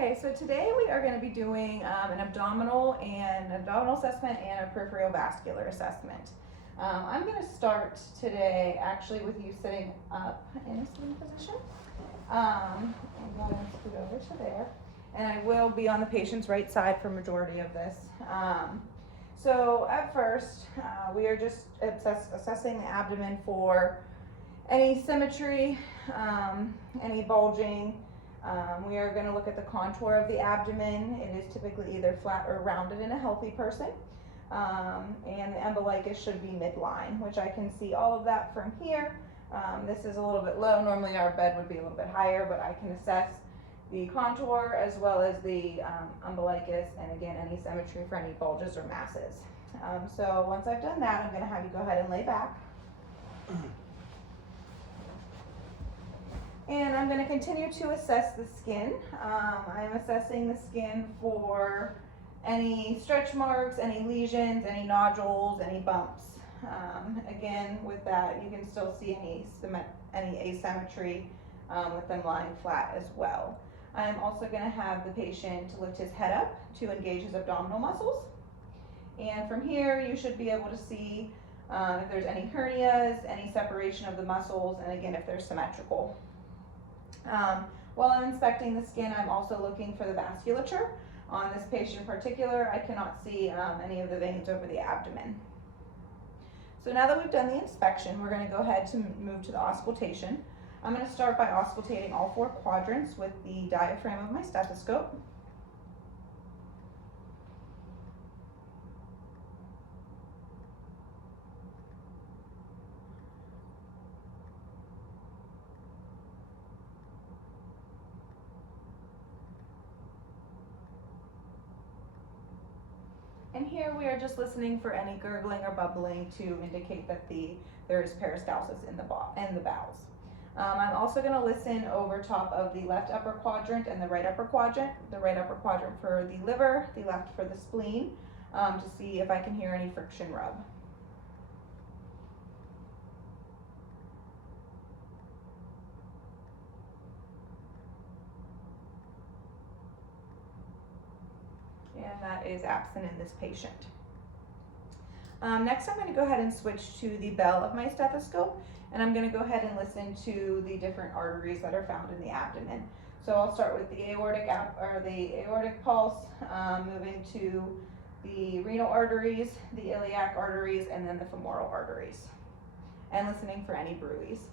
Okay, so today we are going to be doing an abdominal assessment and a peripheral vascular assessment. I'm going to start today actually with you sitting up in a sitting position. I'm going to scoot over to there, and I will be on the patient's right side for majority of this. So at first, we are just assessing the abdomen for any symmetry, any bulging. We are going to look at the contour of the abdomen. It is typically either flat or rounded in a healthy person. And the umbilicus should be midline, which I can see all of that from here. This is a little bit low. Normally our bed would be a little bit higher, but I can assess the contour as well as the umbilicus, and again, any symmetry for any bulges or masses. So once I've done that, I'm going to have you go ahead and lay back. And I'm going to continue to assess the skin. I'm assessing the skin for any stretch marks, any lesions, any nodules, any bumps. Again, with that, you can still see any asymmetry with them lying flat as well. I'm also going to have the patient lift his head up to engage his abdominal muscles. And from here, you should be able to see if there's any hernias, any separation of the muscles, and again, if they're symmetrical. While I'm inspecting the skin, I'm also looking for the vasculature. On this patient in particular, I cannot see any of the veins over the abdomen. So now that we've done the inspection, we're going to go ahead to move to the auscultation. I'm going to start by auscultating all 4 quadrants with the diaphragm of my stethoscope. And here we are just listening for any gurgling or bubbling to indicate that there is peristalsis in the bowels. I'm also going to listen over top of the left upper quadrant and the right upper quadrant. The right upper quadrant for the liver, the left for the spleen, to see if I can hear any friction rub. And that is absent in this patient. Next, I'm going to go ahead and switch to the bell of my stethoscope, and I'm going to go ahead and listen to the different arteries that are found in the abdomen. So I'll start with the aortic pulse, moving to the renal arteries, the iliac arteries, and then the femoral arteries, and listening for any bruits.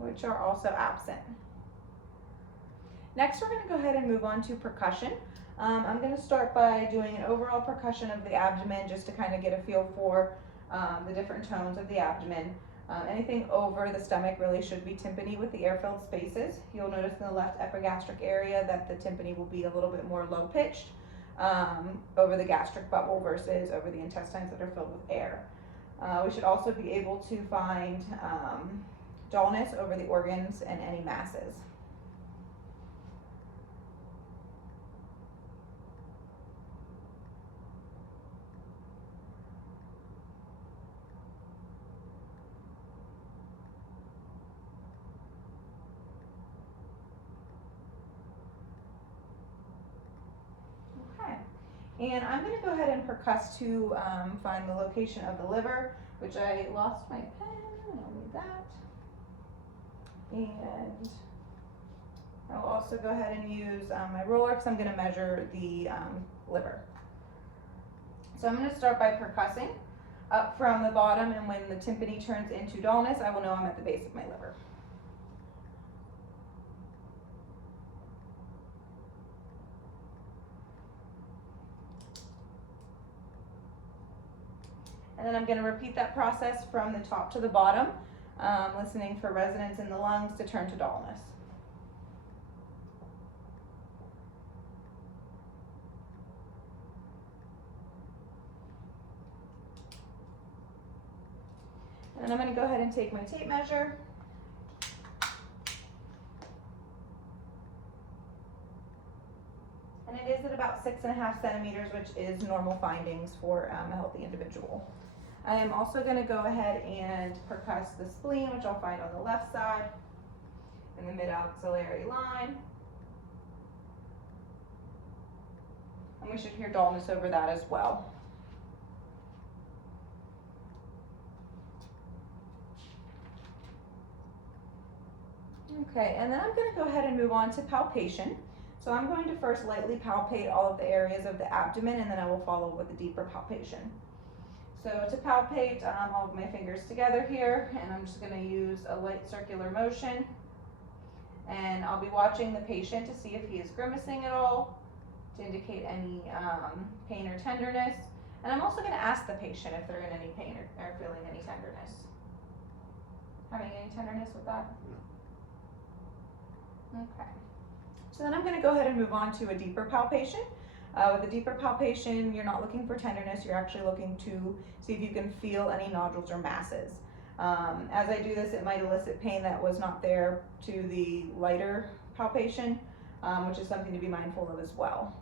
Which are also absent. Next, we're going to go ahead and move on to percussion. I'm going to start by doing an overall percussion of the abdomen just to kind of get a feel for the different tones of the abdomen. Anything over the stomach really should be tympany with the air-filled spaces. You'll notice in the left epigastric area that the tympany will be a little bit more low-pitched over the gastric bubble versus over the intestines that are filled with air. We should also be able to find dullness over the organs and any masses. Okay, and I'm going to go ahead and percuss to find the location of the liver, which I lost my pen. I don't need that. And I'll also go ahead and use my ruler because I'm going to measure the liver. So I'm going to start by percussing up from the bottom, and when the tympany turns into dullness, I will know I'm at the base of my liver. And then I'm going to repeat that process from the top to the bottom listening for resonance in the lungs to turn to dullness. And I'm going to go ahead and take my tape measure. And it is at about 6.5 centimeters, which is normal findings for a healthy individual. I am also going to go ahead and percuss the spleen, which I'll find on the left side in the mid-axillary line. And we should hear dullness over that as well. Okay, and then I'm going to go ahead and move on to palpation. So I'm going to first lightly palpate all of the areas of the abdomen, and then I will follow with a deeper palpation. So to palpate all of my fingers together here, and I'm just going to use a light circular motion, and I'll be watching the patient to see if he is grimacing at all, to indicate any pain or tenderness. And I'm also going to ask the patient if they're in any pain or feeling any tenderness. Having any tenderness with that? No. Okay. So then I'm going to go ahead and move on to a deeper palpation. With a deeper palpation, you're not looking for tenderness, you're actually looking to see if you can feel any nodules or masses. As I do this, it might elicit pain that was not there to the lighter palpation, which is something to be mindful of as well.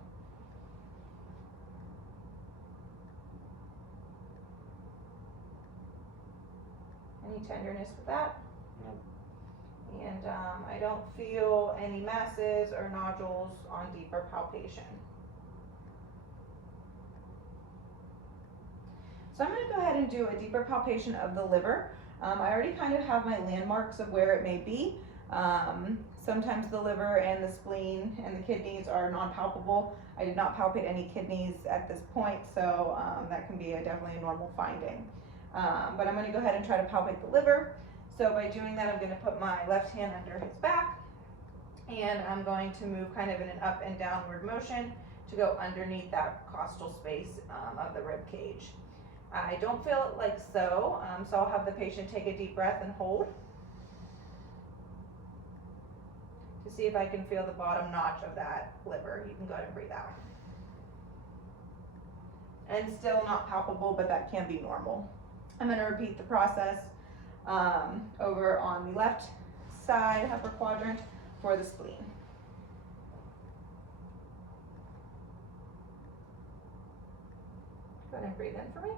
Any tenderness with that? No. And I don't feel any masses or nodules on deeper palpation. So I'm going to go ahead and do a deeper palpation of the liver. I already kind of have my landmarks of where it may be. Sometimes the liver and the spleen and the kidneys are non-palpable. I did not palpate any kidneys at this point, so that can be definitely a normal finding. But I'm going to go ahead and try to palpate the liver. So by doing that, I'm going to put my left hand under his back, and I'm going to move kind of in an up and downward motion to go underneath that costal space of the rib cage. I don't feel it like so, so I'll have the patient take a deep breath and hold to see if I can feel the bottom notch of that liver. You can go ahead and breathe out. And still not palpable, but that can be normal. I'm going to repeat the process over on the left side upper quadrant for the spleen. Go ahead and breathe in for me.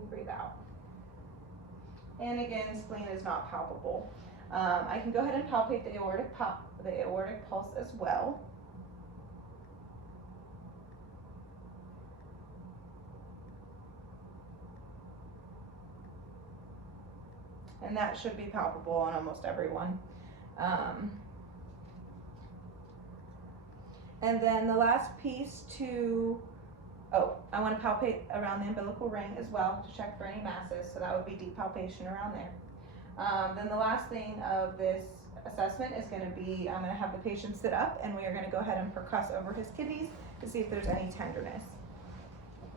And breathe out. And again, spleen is not palpable. I can go ahead and palpate the aortic pulse as well. And that should be palpable on almost everyone. And then the last piece I want to palpate around the umbilical ring as well to check for any masses, so that would be deep palpation around there. Then the last thing of this assessment is going to be, I'm going to have the patient sit up, and we are going to go ahead and percuss over his kidneys to see if there's any tenderness.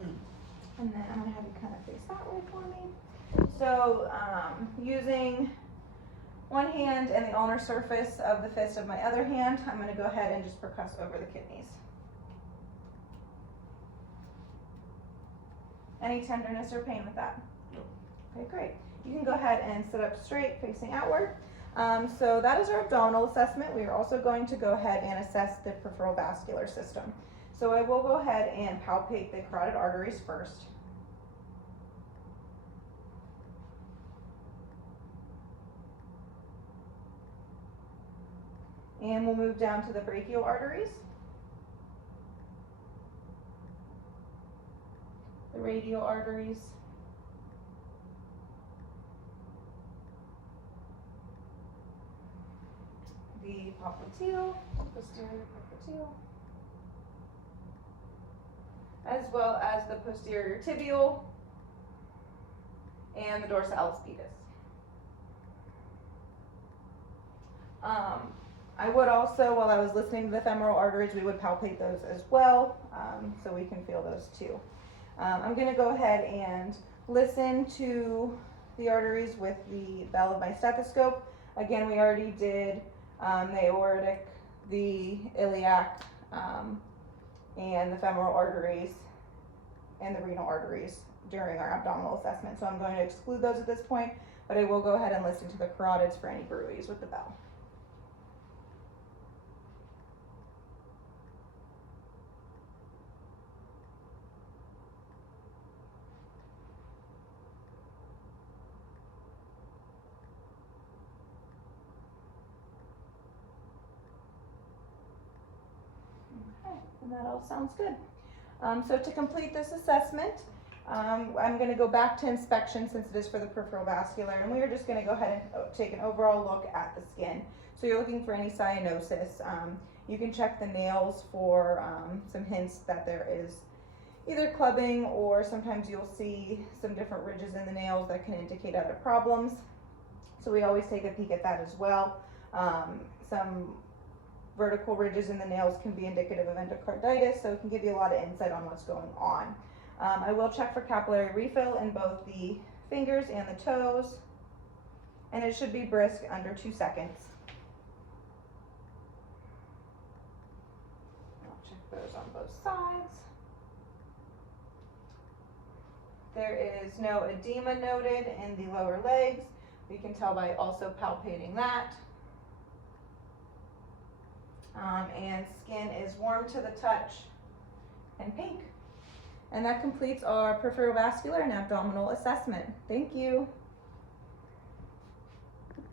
And then I'm going to have you kind of face that way for me. So using one hand and the ulnar surface of the fist of my other hand, I'm going to go ahead and just percuss over the kidneys. Any tenderness or pain with that? No. Okay, great. You can go ahead and sit up straight, facing outward. So that is our abdominal assessment. We are also going to go ahead and assess the peripheral vascular system. So I will go ahead and palpate the carotid arteries first. And we'll move down to the brachial arteries, the radial arteries, the popliteal, posterior popliteal, as well as the posterior tibial and the dorsalis pedis. I would also, while I was listening to the femoral arteries, we would palpate those as well, so we can feel those too. I'm going to go ahead and listen to the arteries with the bell of my stethoscope. Again, we already did the aortic, the iliac, and the femoral arteries and the renal arteries during our abdominal assessment. So I'm going to exclude those at this point, but I will go ahead and listen to the carotids for any bruits with the bell. Okay, and that all sounds good. So to complete this assessment, I'm going to go back to inspection since it is for the peripheral vascular, and we are just going to go ahead and take an overall look at the skin. So you're looking for any cyanosis. You can check the nails for some hints that there is either clubbing, or sometimes you'll see some different ridges in the nails that can indicate other problems. So we always take a peek at that as well. Some vertical ridges in the nails can be indicative of endocarditis, so it can give you a lot of insight on what's going on. I will check for capillary refill in both the fingers and the toes, and it should be brisk, under 2 seconds. I'll check those on both sides. There is no edema noted in the lower legs. We can tell by also palpating that. And skin is warm to the touch and pink. And that completes our peripheral vascular and abdominal assessment. Thank you.